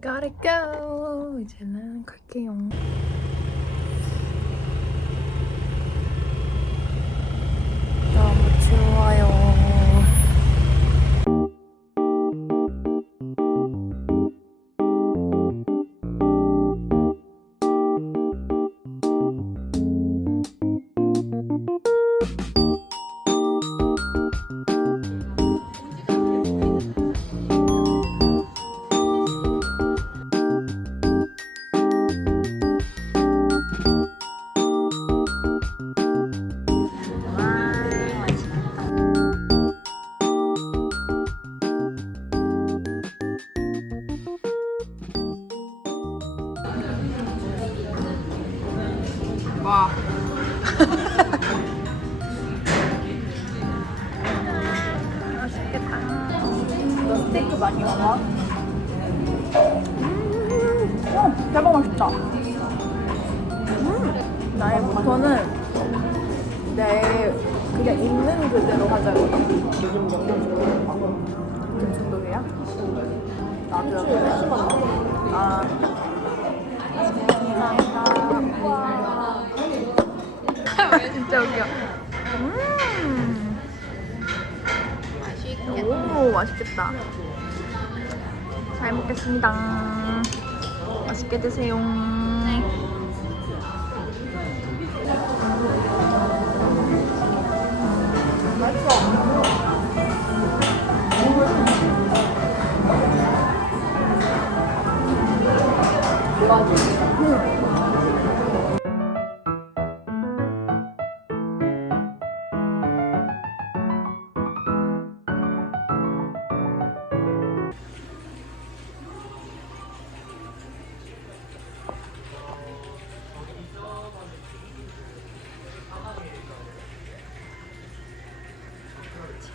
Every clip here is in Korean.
gotta go. 이제는 갈게요. 와. 스테이크 많이 먹어? 음, 어, 대박 맛있다. 음, 나의 모토는 내 그냥 있는 그대로 하자거든. 요즘 영양 중독이야? 나도 아. 감사합니다. 와. 진짜 웃겨. 음. 오, 맛있겠다. 잘 먹겠습니다. 맛있게 드세요.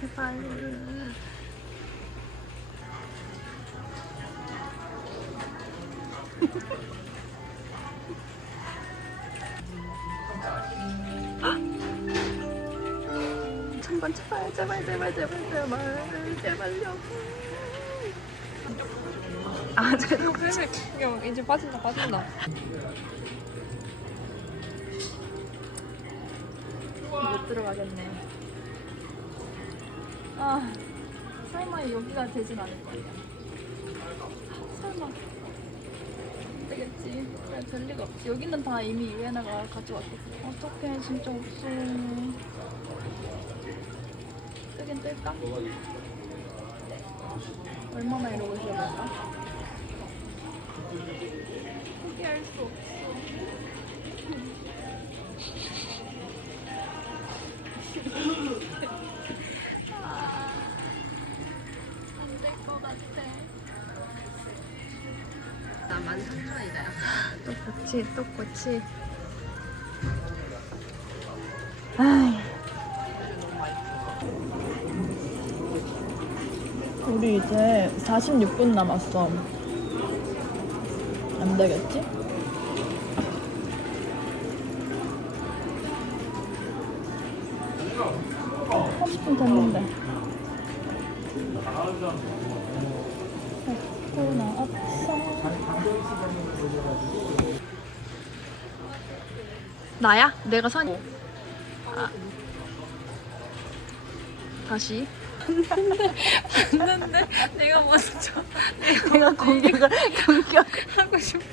제발. 잠깐 제발 제발 제발 제발 제발 제발요. 아 죄송. 그냥 이제 빠진다 빠진다 못 들어가겠네. 아 설마 여기가 되진 않을 거야. 설마. 안 되겠지. 그래 될 리가 없지. 여기는 다 이미 유엔아가 가져왔겠지. 어떡해 진짜 없어. 뜨긴 뜰까? 얼마나 이러고 있어야 될까? 포기할 수 없어. 3천이다 똑같이 똑같이. 아이. 우리 이제 46분 남았어. 안 되겠지? 어, 30분 됐는데. 코로나 없어. 나야? 내가 선. 아. 다시. 봤는데 내가 먼저 내가 공격을 공격. 하고 싶어